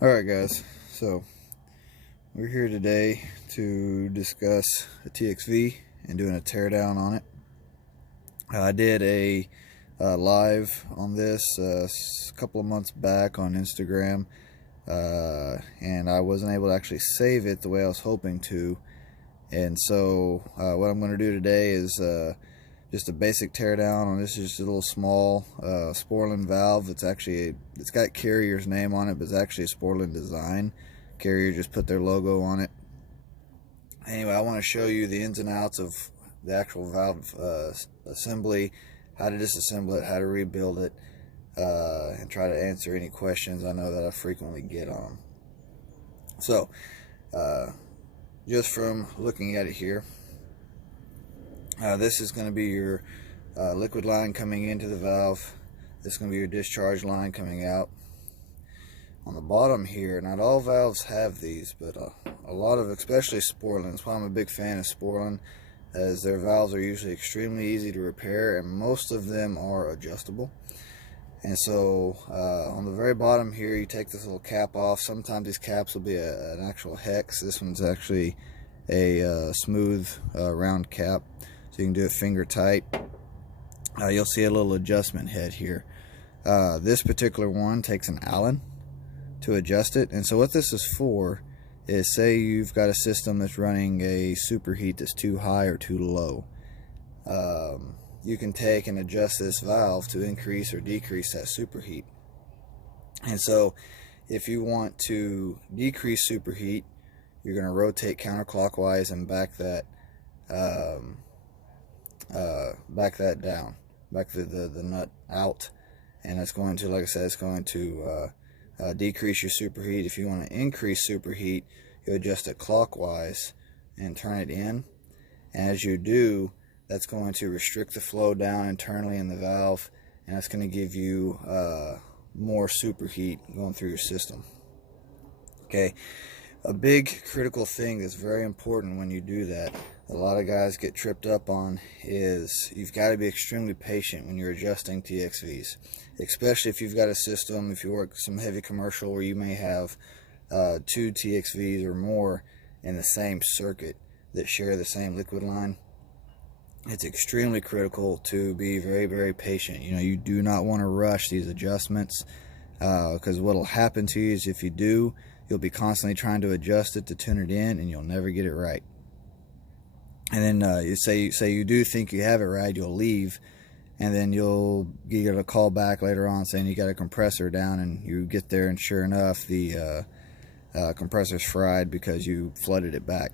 Alright guys, so we're here today to discuss a TXV and doing a teardown on it. I did a live on this a couple of months back on Instagram, and I wasn't able to actually save it the way I was hoping to. And so what I'm going to do today is just a basic teardown on this. Is just a little small Sporlan valve. It's got Carrier's name on it, but it's actually a Sporlan design. Carrier just put their logo on it. Anyway, I want to show you the ins and outs of the actual valve assembly, how to disassemble it, how to rebuild it, and try to answer any questions I know that I frequently get on them. So just from looking at it here, this is going to be your liquid line coming into the valve. This is going to be your discharge line coming out. On the bottom here, not all valves have these, but a lot of, especially Sporlan. That's why I'm a big fan of Sporlan, as their valves are usually extremely easy to repair, and most of them are adjustable. And so on the very bottom here, you take this little cap off. Sometimes these caps will be an actual hex. This one's actually a smooth round cap, so you can do it finger tight. You'll see a little adjustment head here. This particular one takes an Allen to adjust it. And so what this is for is, say you've got a system that's running a superheat that's too high or too low. You can take and adjust this valve to increase or decrease that superheat. And so if you want to decrease superheat, you're going to rotate counterclockwise and back that down, back the nut out, and it's going to, like I said, it's going to decrease your superheat. If you want to increase superheat, you adjust it clockwise and turn it in. And as you do, that's going to restrict the flow down internally in the valve, and that's going to give you more superheat going through your system. Okay, a big critical thing that's very important when you do that, a lot of guys get tripped up on, is you've got to be extremely patient when you're adjusting TXVs, especially if you've got a system, if you work some heavy commercial where you may have 2 TXVs or more in the same circuit that share the same liquid line. It's extremely critical to be very, very patient. You know, you do not want to rush these adjustments, because what will happen to you is, if you do, you'll be constantly trying to adjust it to tune it in, and you'll never get it right. And then you say you do think you have it right, you'll leave, and then you get a call back later on saying you got a compressor down, and you get there and sure enough the compressor's fried because you flooded it back,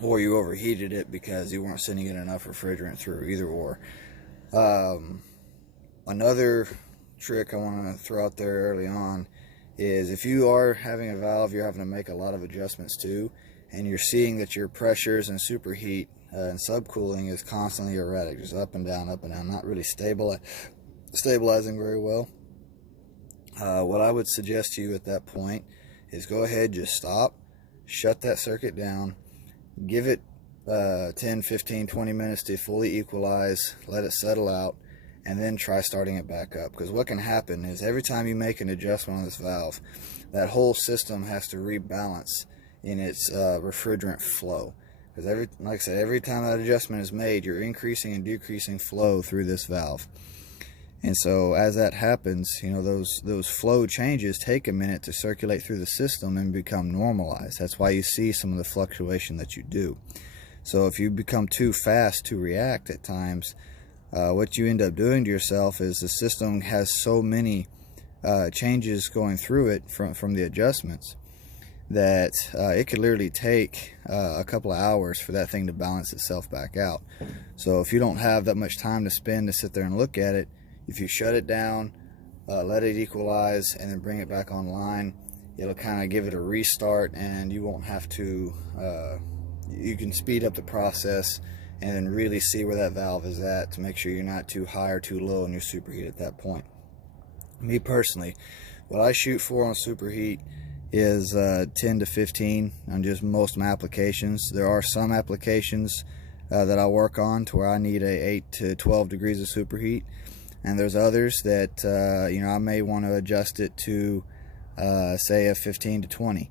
or you overheated it because you weren't sending in enough refrigerant through. Either or. Another trick I want to throw out there early on is, if you are having a valve you're having to make a lot of adjustments to, and you're seeing that your pressures and superheat and subcooling is constantly erratic, just up and down, not really stabilizing very well, what I would suggest to you at that point is go ahead, just stop, shut that circuit down, give it 10, 15, 20 minutes to fully equalize, let it settle out, and then try starting it back up. Because what can happen is, every time you make an adjustment on this valve, that whole system has to rebalance in its refrigerant flow. Because like I said, every time that adjustment is made, you're increasing and decreasing flow through this valve. And so as that happens, you know, those flow changes take a minute to circulate through the system and become normalized. That's why you see some of the fluctuation that you do. So if you become too fast to react at times, what you end up doing to yourself is, the system has so many changes going through it from the adjustments, that it could literally take a couple of hours for that thing to balance itself back out. So if you don't have that much time to spend to sit there and look at it, if you shut it down, let it equalize, and then bring it back online, it'll kind of give it a restart, and you won't have to, you can speed up the process and then really see where that valve is at to make sure you're not too high or too low in your superheat at that point. Me personally, what I shoot for on superheat is 10 to 15 on just most of my applications. There are some applications that I work on to where I need a 8 to 12 degrees of superheat, and there's others that you know, I may want to adjust it to say a 15 to 20.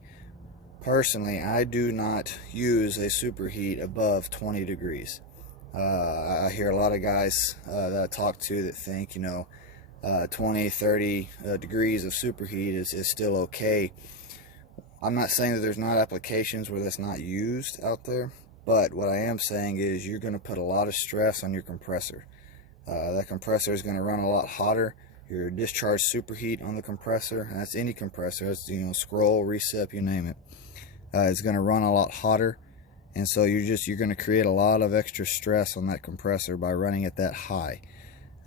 Personally, I do not use a superheat above 20 degrees. I hear a lot of guys that I talk to that think, 20, 30 degrees of superheat is still okay. I'm not saying that there's not applications where that's not used out there, but what I am saying is you're going to put a lot of stress on your compressor. That compressor is going to run a lot hotter. Your discharge superheat on the compressor, and that's any compressor, that's scroll, recip, you name it, it's going to run a lot hotter, and so you're going to create a lot of extra stress on that compressor by running it that high.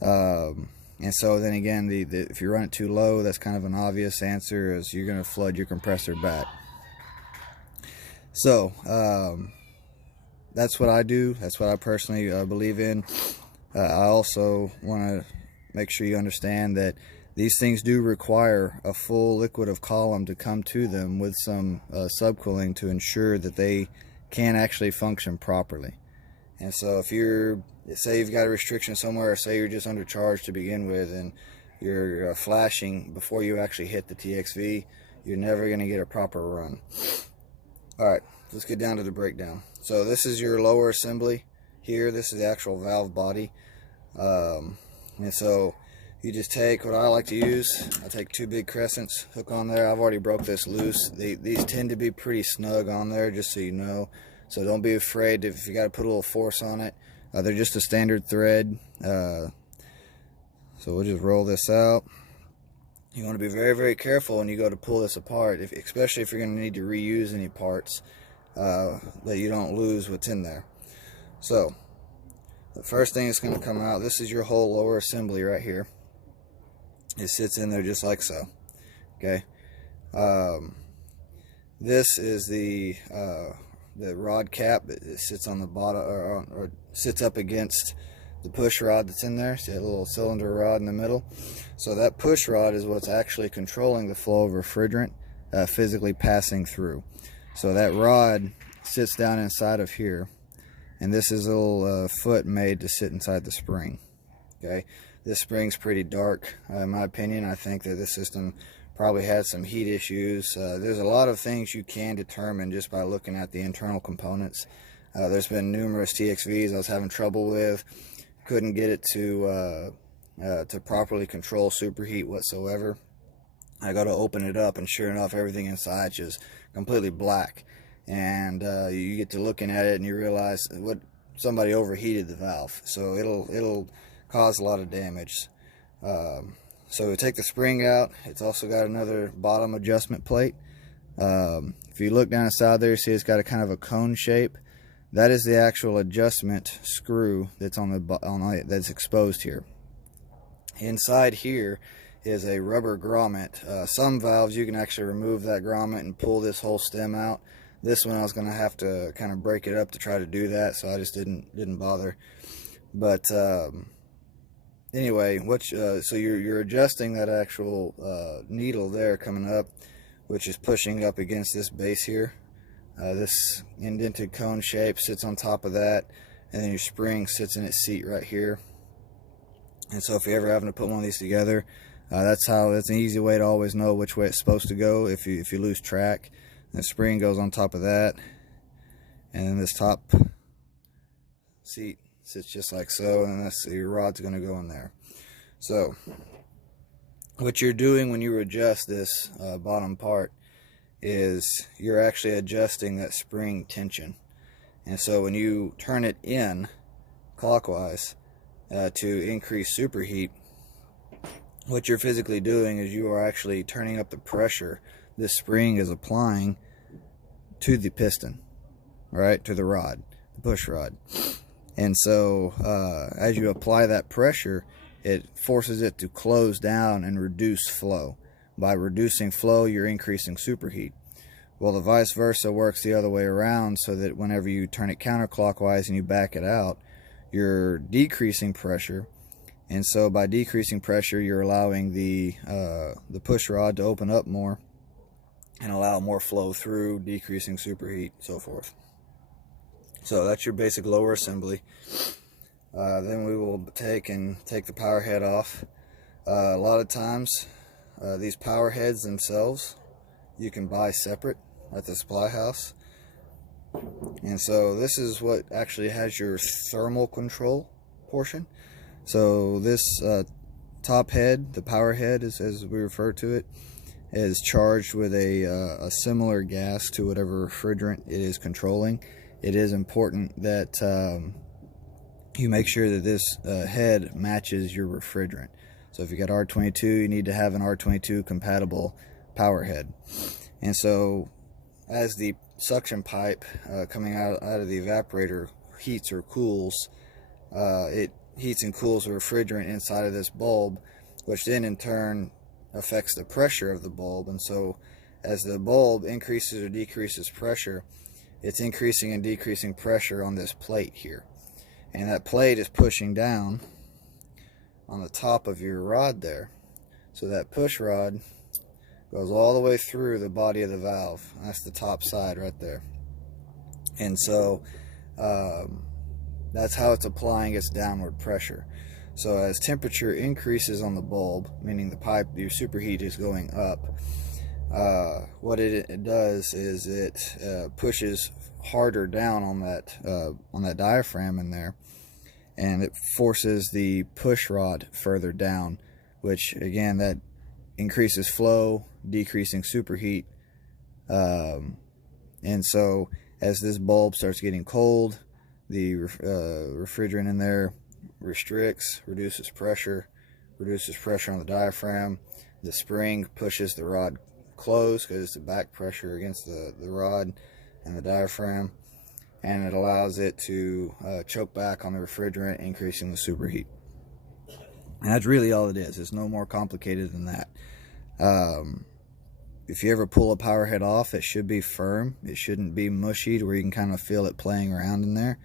And so then again, if you run it too low, that's kind of an obvious answer, is you're going to flood your compressor back. So that's what I do. That's what I personally believe in. I also want to make sure you understand that these things do require a full liquid of column to come to them with some subcooling to ensure that they can actually function properly. And so if say you've got a restriction somewhere, or say you're just undercharged to begin with, and you're flashing before you actually hit the TXV, you're never going to get a proper run. Alright, let's get down to the breakdown. So this is your lower assembly here. This is the actual valve body. And so you just take what I like to use. I take 2 big crescents, hook on there. I've already broke this loose. These tend to be pretty snug on there, just so you know. So don't be afraid if you got to put a little force on it. They're just a standard thread. So we'll just roll this out. You want to be very, very careful when you go to pull this apart, especially if you're going to need to reuse any parts, that you don't lose what's in there. So the first thing that's going to come out, this is your whole lower assembly right here. It sits in there just like so. Okay. This is the rod cap. It sits on the bottom, or sits up against the push rod that's in there. See that little cylinder rod in the middle? So that push rod is what's actually controlling the flow of refrigerant physically passing through. So that rod sits down inside of here, and this is a little foot made to sit inside the spring. Okay, this spring's pretty dark, in my opinion. I think that this system probably had some heat issues. There's a lot of things you can determine just by looking at the internal components. There's been numerous TXVs I was having trouble with. Couldn't get it to properly control superheat whatsoever. I go to open it up, and sure enough, everything inside is completely black. And you get to looking at it, and you realize what somebody overheated the valve. So it'll cause a lot of damage. So we take the spring out. It's also got another bottom adjustment plate. If you look down inside there, you see it's got a kind of a cone shape. That is the actual adjustment screw that's that's exposed here. Inside here is a rubber grommet. Some valves you can actually remove that grommet and pull this whole stem out. This one I was going to have to kind of break it up to try to do that, so I just didn't bother. But anyway, so you're adjusting that actual needle there coming up, which is pushing up against this base here. This indented cone shape sits on top of that, and then your spring sits in its seat right here. And so if you're ever having to put one of these together, that's an easy way to always know which way it's supposed to go if you lose track. The spring goes on top of that, and then this top seat sits just like so, and that's your rod's going to go in there. So what you're doing when you adjust this bottom part is you're actually adjusting that spring tension. And so when you turn it in clockwise to increase superheat, what you're physically doing is you are actually turning up the pressure this spring is applying to the piston, right, to the rod, the push rod. And so as you apply that pressure, it forces it to close down and reduce flow. By reducing flow, you're increasing superheat. Well, the vice versa works the other way around, so that whenever you turn it counterclockwise and you back it out, you're decreasing pressure. And so by decreasing pressure, you're allowing the push rod to open up more and allow more flow through, decreasing superheat, so forth. So that's your basic lower assembly. Then we will take the power head off. A lot of times these power heads themselves you can buy separate at the supply house. And so this is what actually has your thermal control portion. So this top head, the power head, as we refer to it, is charged with a similar gas to whatever refrigerant it is controlling. It is important that you make sure that this head matches your refrigerant. So if you got R22, you need to have an R22 compatible power head. And so as the suction pipe coming out of the evaporator heats or cools, it heats and cools the refrigerant inside of this bulb, which then in turn affects the pressure of the bulb. And so as the bulb increases or decreases pressure, it's increasing and decreasing pressure on this plate here. And that plate is pushing down on the top of your rod there. So that push rod goes all the way through the body of the valve. That's the top side right there. And so that's how it's applying its downward pressure. So as temperature increases on the bulb, meaning the pipe, your superheat is going up, what it does is it pushes harder down on that diaphragm in there, and it forces the push rod further down, which again, that increases flow, decreasing superheat. And so as this bulb starts getting cold, the refrigerant in there reduces pressure on the diaphragm. The spring pushes the rod closed because it's the back pressure against the rod and the diaphragm, and it allows it to choke back on the refrigerant, increasing the superheat. And that's really all it is. It's no more complicated than that. If you ever pull a power head off, it should be firm. It shouldn't be mushy to where you can kind of feel it playing around in there.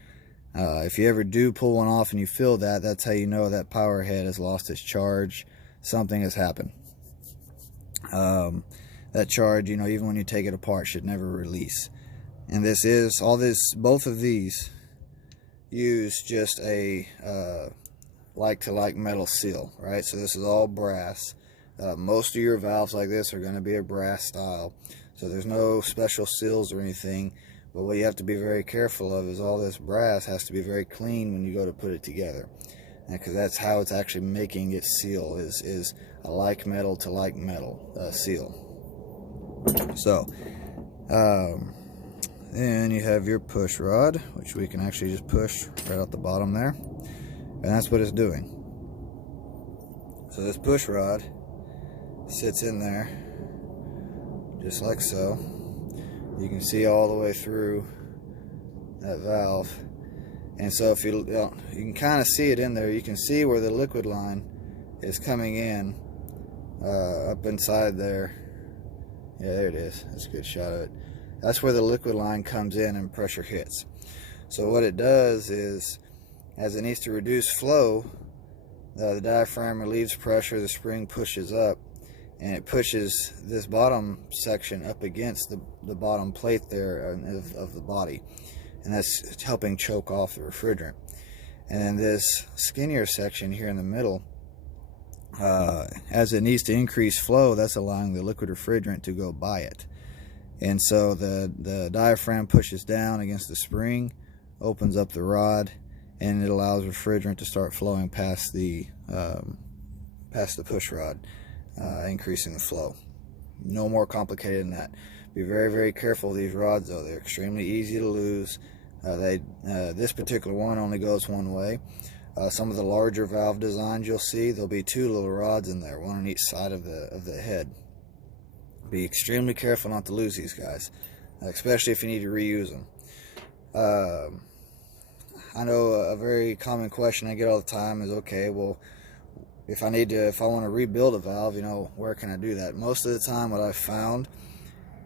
If you ever do pull one off and you feel that, that's how you know that power head has lost its charge. Something has happened. That charge, you know, even when you take it apart, should never release. And both of these use just a like-to-like metal seal, right? So this is all brass. Most of your valves like this are going to be a brass style, so there's no special seals or anything. But what you have to be very careful of is all this brass has to be very clean when you go to put it together, because that's how it's actually making its seal, is a like metal to like metal seal. So then you have your push rod, which we can actually just push right out the bottom there, and that's what it's doing. So this push rod sits in there just like so. You can see all the way through that valve, and so if you can kind of see it in there. You can see where the liquid line is coming in up inside there. Yeah, there it is. That's a good shot of it. That's where the liquid line comes in and pressure hits. So what it does is, as it needs to reduce flow, the diaphragm relieves pressure, the spring pushes up, and it pushes this bottom section up against the bottom plate there of the body, and that's helping choke off the refrigerant. And then this skinnier section here in the middle, as it needs to increase flow, that's allowing the liquid refrigerant to go by it. And so the diaphragm pushes down against the spring, opens up the rod, and it allows refrigerant to start flowing past the push rod, increasing the flow. No more complicated than that. Be very, very careful of these rods, though. They're extremely easy to lose. This particular one only goes one way. Some of the larger valve designs you'll see, there'll be two little rods in there, one on each side of the head. Be extremely careful not to lose these guys, especially if you need to reuse them. I know a very common question I get all the time is, okay, well, if I want to rebuild a valve, you know, where can I do that? Most of the time what I've found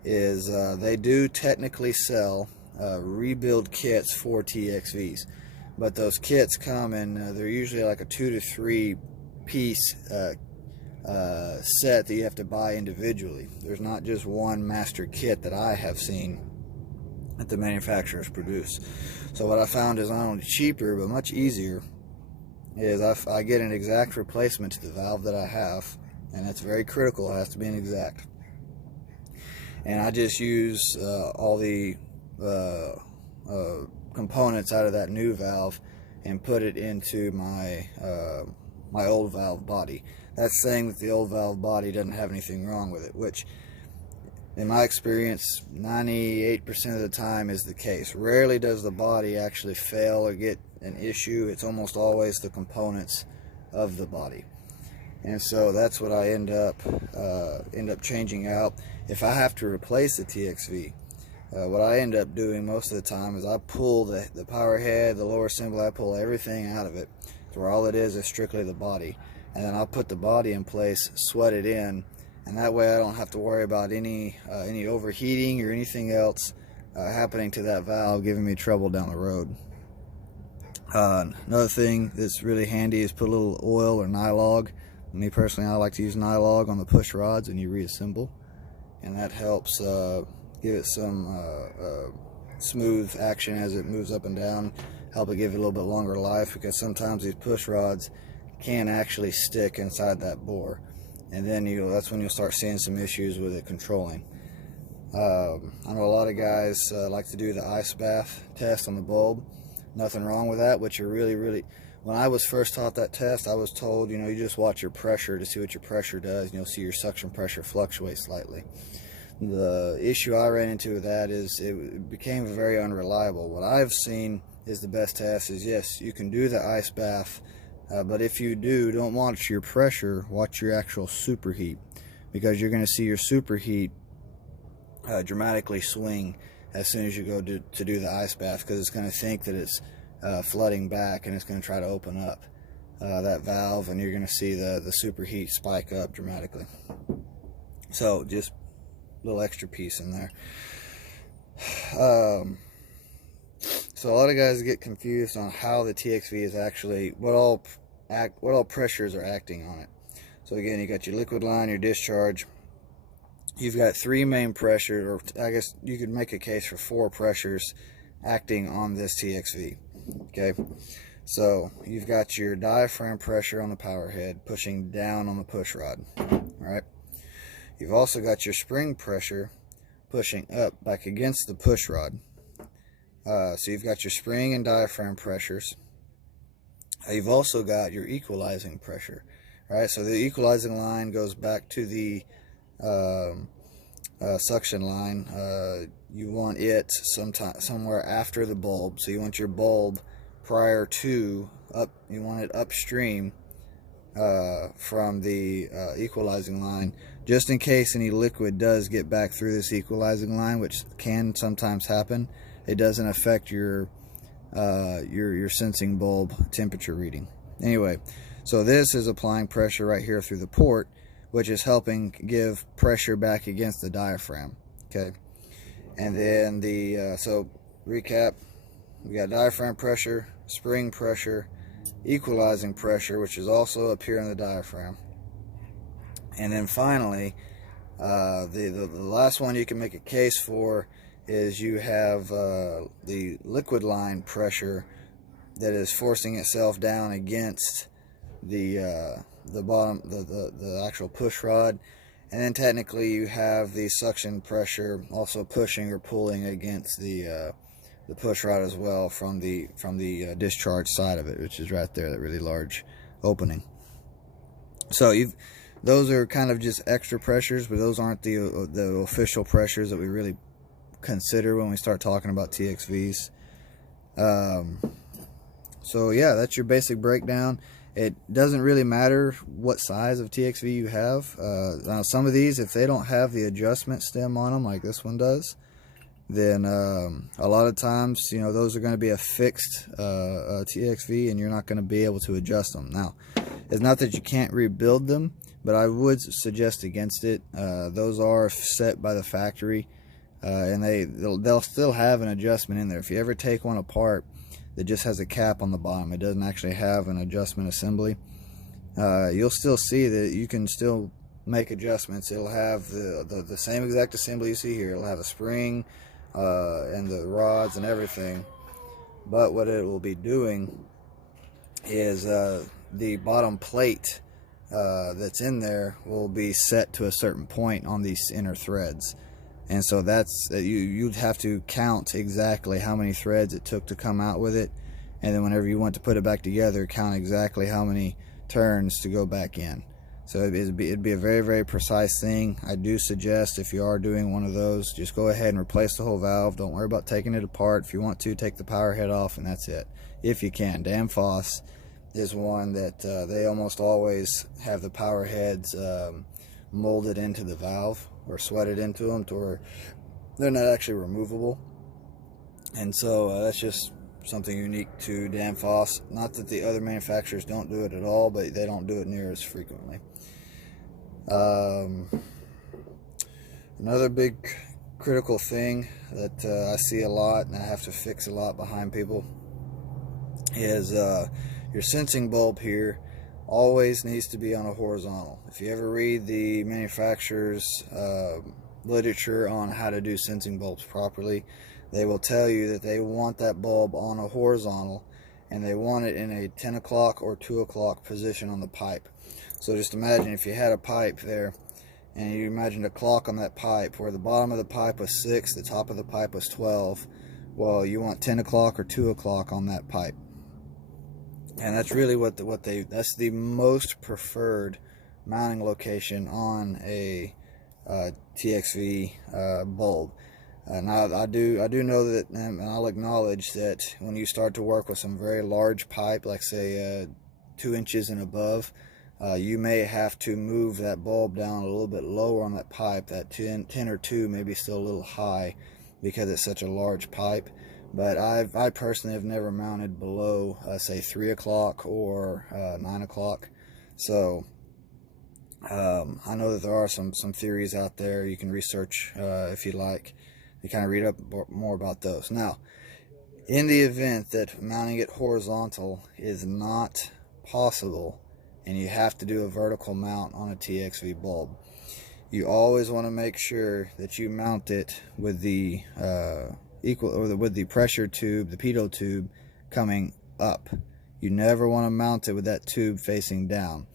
is they do technically sell rebuild kits for TXVs, but those kits come in, they're usually like a 2 to 3 piece set that you have to buy individually. There's not just one master kit that I have seen that the manufacturers produce. So what I found is not only cheaper but much easier is I get an exact replacement to the valve that I have, and that's very critical. It has to be an exact. And I just use all the components out of that new valve and put it into my my old valve body. That's saying that the old valve body doesn't have anything wrong with it, which in my experience 98% of the time is the case. Rarely does the body actually fail or get an issue. It's almost always the components of the body. And so that's what I end up changing out. If I have to replace the TXV, what I end up doing most of the time is I pull the power head, the lower cymbal, I pull everything out of it, so where all it is strictly the body. And then I'll put the body in place, sweat it in, and that way I don't have to worry about any overheating or anything else happening to that valve, giving me trouble down the road. Another thing that's really handy is put a little oil or nylog. Me personally, I like to use nylog on the push rods when you reassemble, and that helps give it some smooth action as it moves up and down, help it give it a little bit longer life, because sometimes these push rods can actually stick inside that bore, and then that's when you'll start seeing some issues with it controlling. I know a lot of guys like to do the ice bath test on the bulb. Nothing wrong with that, but you're really, when I was first taught that test, I was told, you just watch your pressure to see what your pressure does, and you'll see your suction pressure fluctuate slightly. The issue I ran into with that is it became very unreliable. What I've seen is the best test is, yes, you can do the ice bath, but if you don't watch your pressure, watch your actual superheat, because you're going to see your superheat dramatically swing as soon as you go to do the ice bath, because it's going to think that it's flooding back, and it's going to try to open up that valve, and you're going to see the superheat spike up dramatically. So just a little extra piece in there. So a lot of guys get confused on how the TXV is actually, what all pressures are acting on it. So again, you got your liquid line, your discharge. You've got 3 main pressures, or I guess you could make a case for 4 pressures acting on this TXV. Okay, so you've got your diaphragm pressure on the power head pushing down on the push rod. All right. You've also got your spring pressure pushing up back against the push rod. So you've got your spring and diaphragm pressures. You've also got your equalizing pressure. Right, so the equalizing line goes back to the suction line. You want it somewhere after the bulb. So you want your bulb prior to you want it upstream from the equalizing line, just in case any liquid does get back through this equalizing line, which can sometimes happen. It doesn't affect your sensing bulb temperature reading. Anyway, so this is applying pressure right here through the port, which is helping give pressure back against the diaphragm. Okay, and then so recap, we got diaphragm pressure, spring pressure, equalizing pressure, which is also up here in the diaphragm, and then finally the last one you can make a case for is you have the liquid line pressure that is forcing itself down against the bottom, the actual push rod, and then technically you have the suction pressure also pushing or pulling against the push rod as well from the discharge side of it, which is right there, that really large opening. So those are kind of just extra pressures, but those aren't the official pressures that we really consider when we start talking about TXVs. So yeah, that's your basic breakdown. It doesn't really matter what size of TXV you have. Now some of these, if they don't have the adjustment stem on them like this one does, then a lot of times, those are going to be a fixed TXV, and you're not going to be able to adjust them. Now, it's not that you can't rebuild them, but I would suggest against it. Those are set by the factory, and they'll still have an adjustment in there. If you ever take one apart that just has a cap on the bottom, it doesn't actually have an adjustment assembly, you'll still see that you can still make adjustments. It'll have the same exact assembly you see here. It'll have a spring and the rods and everything, but what it will be doing is the bottom plate that's in there will be set to a certain point on these inner threads. And so that's you'd have to count exactly how many threads it took to come out with it, and then whenever you want to put it back together, count exactly how many turns to go back in. So it'd be a very, very precise thing. I do suggest, if you are doing one of those, just go ahead and replace the whole valve. Don't worry about taking it apart. If you want to, take the power head off, and that's it, if you can. Danfoss is one that they almost always have the power heads molded into the valve or sweated into them to where they're not actually removable. And so that's just something unique to Danfoss. Not that the other manufacturers don't do it at all, but they don't do it near as frequently. Another big critical thing that I see a lot, and I have to fix a lot behind people, is your sensing bulb here always needs to be on a horizontal. If you ever read the manufacturer's literature on how to do sensing bulbs properly, they will tell you that they want that bulb on a horizontal, and they want it in a 10 o'clock or 2 o'clock position on the pipe. So just imagine if you had a pipe there, and you imagined a clock on that pipe where the bottom of the pipe was 6, the top of the pipe was 12. Well, you want 10 o'clock or 2 o'clock on that pipe. And that's really that's the most preferred mounting location on a TXV bulb. Now I do know that, and I'll acknowledge that when you start to work with some very large pipe, like say 2 inches and above, you may have to move that bulb down a little bit lower on that pipe. That 10 or 2 may be still a little high because it's such a large pipe. But I personally have never mounted below say 3 o'clock or 9 o'clock. So I know that there are some theories out there. You can research if you like. You kind of read up more about those. Now, in the event that mounting it horizontal is not possible, and you have to do a vertical mount on a TXV bulb, you always want to make sure that you mount it with the with the pressure tube, the pitot tube, coming up. You never want to mount it with that tube facing down.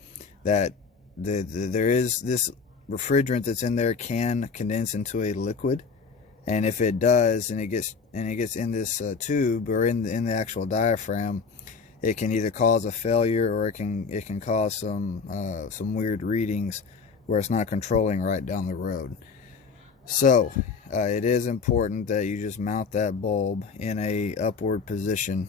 There is this refrigerant that's in there can condense into a liquid, and if it does, and it gets in this tube or in the actual diaphragm, it can either cause a failure, or it can cause some weird readings where it's not controlling right down the road. So it is important that you just mount that bulb in a upward position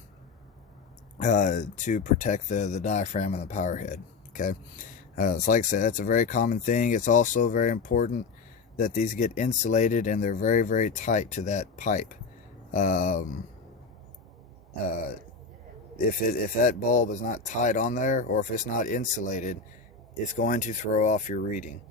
to protect the diaphragm and the power head. Okay, so like I said, that's a very common thing. It's also very important that these get insulated, and they're very, very tight to that pipe. If that bulb is not tight on there, or if it's not insulated, it's going to throw off your reading.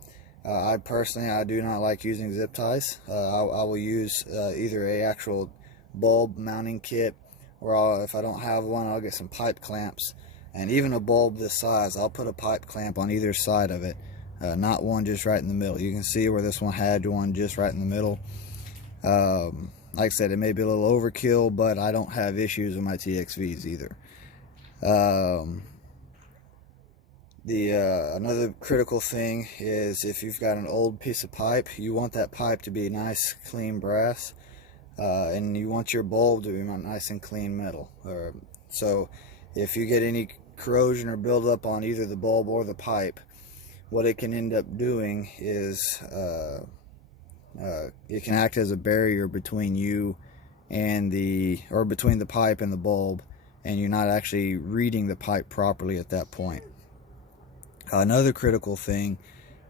I personally do not like using zip ties. I will use either a actual bulb mounting kit, or if I don't have one, I'll get some pipe clamps. And even a bulb this size, I'll put a pipe clamp on either side of it, not one just right in the middle. You can see where this one had one just right in the middle. Like I said, it may be a little overkill, but I don't have issues with my TXVs either. Another critical thing is, if you've got an old piece of pipe, you want that pipe to be nice, clean brass, and you want your bulb to be nice and clean metal. So if you get any corrosion or buildup on either the bulb or the pipe, what it can end up doing is it can act as a barrier between you and between the pipe and the bulb, and you're not actually reading the pipe properly at that point. Another critical thing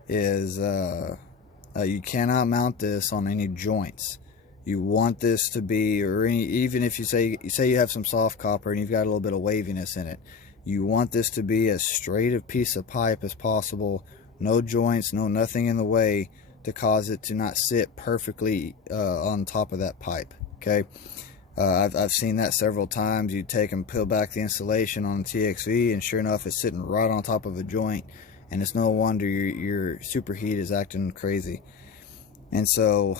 is you cannot mount this on any joints. You want this to be, even if you say you have some soft copper and you've got a little bit of waviness in it, you want this to be as straight a piece of pipe as possible. No joints, nothing in the way to cause it to not sit perfectly on top of that pipe. Okay, I've seen that several times. You take and peel back the insulation on the TXV, and sure enough, it's sitting right on top of a joint, and it's no wonder your superheat is acting crazy. And so,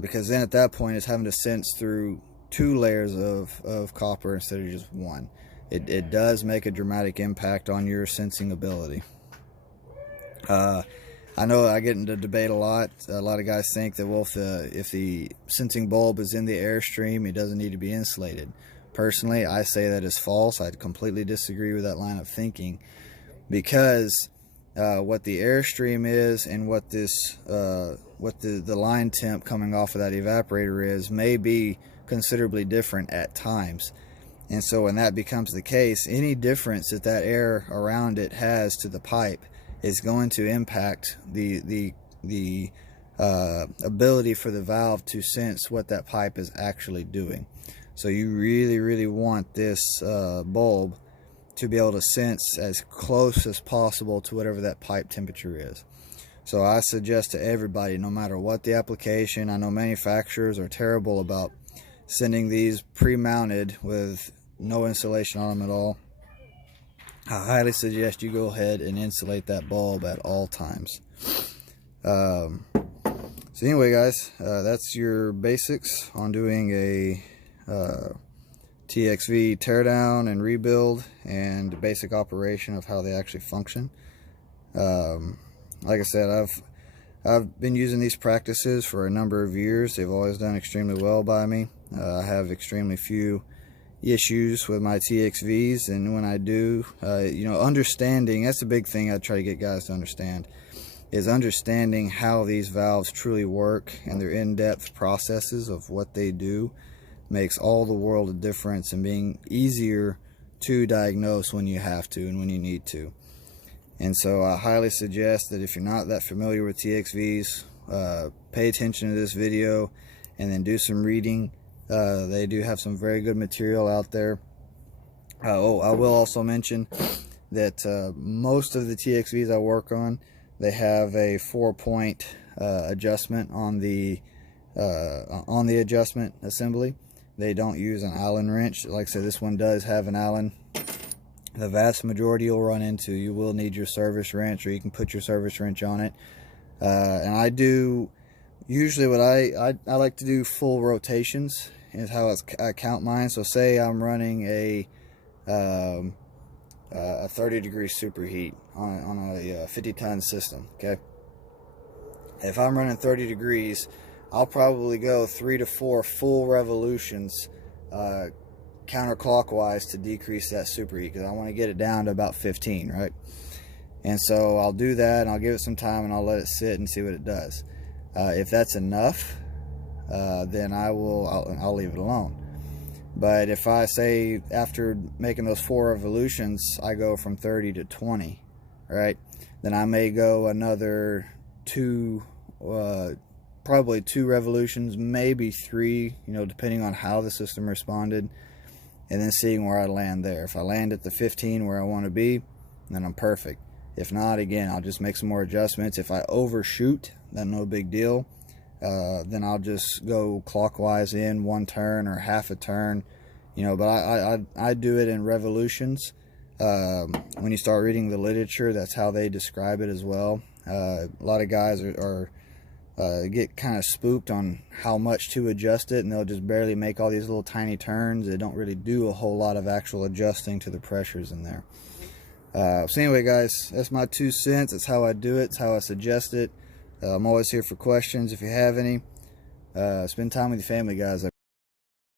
because then at that point, it's having to sense through 2 layers of copper instead of just one. It does make a dramatic impact on your sensing ability. I know I get into debate a lot. A lot of guys think that, well, if the sensing bulb is in the airstream, it doesn't need to be insulated. Personally, I say that is false. I completely disagree with that line of thinking, because what the airstream is and what this what the line temp coming off of that evaporator is may be considerably different at times. And so when that becomes the case, any difference that that air around it has to the pipe is going to impact the ability for the valve to sense what that pipe is actually doing. So you really want this bulb to be able to sense as close as possible to whatever that pipe temperature is. So I suggest to everybody, no matter what the application, I know manufacturers are terrible about sending these pre-mounted with no insulation on them at all. I highly suggest you go ahead and insulate that bulb at all times. So anyway, guys, that's your basics on doing a TXV teardown and rebuild, and the basic operation of how they actually function. Like I said, I've been using these practices for a number of years. They've always done extremely well by me. I have extremely few issues with my TXVs, and when I do, you know, understanding, that's the big thing I try to get guys to understand, is understanding how these valves truly work and their in-depth processes of what they do makes all the world of difference, and being easier to diagnose when you have to and when you need to. And so I highly suggest that if you're not that familiar with TXVs, pay attention to this video and then do some reading. They do have some very good material out there. Oh, I will also mention that most of the TXVs I work on, they have a 4-point adjustment on the adjustment assembly. They don't use an Allen wrench. Like I said, this one does have an Allen. The vast majority you'll run into, you will need your service wrench, or you can put your service wrench on it. And I do, usually what I like to do full rotations is how I count mine. So say I'm running a 30-degree superheat on a 50-ton system, okay? If I'm running 30 degrees, I'll probably go 3 to 4 full revolutions counterclockwise to decrease that superheat, because I want to get it down to about 15, right? And so I'll do that, and I'll give it some time, and I'll let it sit and see what it does. If that's enough, then I'll leave it alone. But if I say after making those 4 revolutions, I go from 30 to 20, right? Then I may go another 2, probably 2 revolutions, maybe 3, you know, depending on how the system responded, and then seeing where I land there. If I land at the 15 where I want to be, then I'm perfect. If not, again, I'll just make some more adjustments. If I overshoot, then no big deal. Then I'll just go clockwise in 1 turn or half a turn, you know. But I do it in revolutions. When you start reading the literature, that's how they describe it as well. A lot of guys get kind of spooked on how much to adjust it, and they'll just barely make all these little tiny turns. They don't really do a whole lot of actual adjusting to the pressures in there. So anyway, guys, that's my 2 cents. That's how I do it. It's how I suggest it. I'm always here for questions if you have any. Spend time with your family, guys.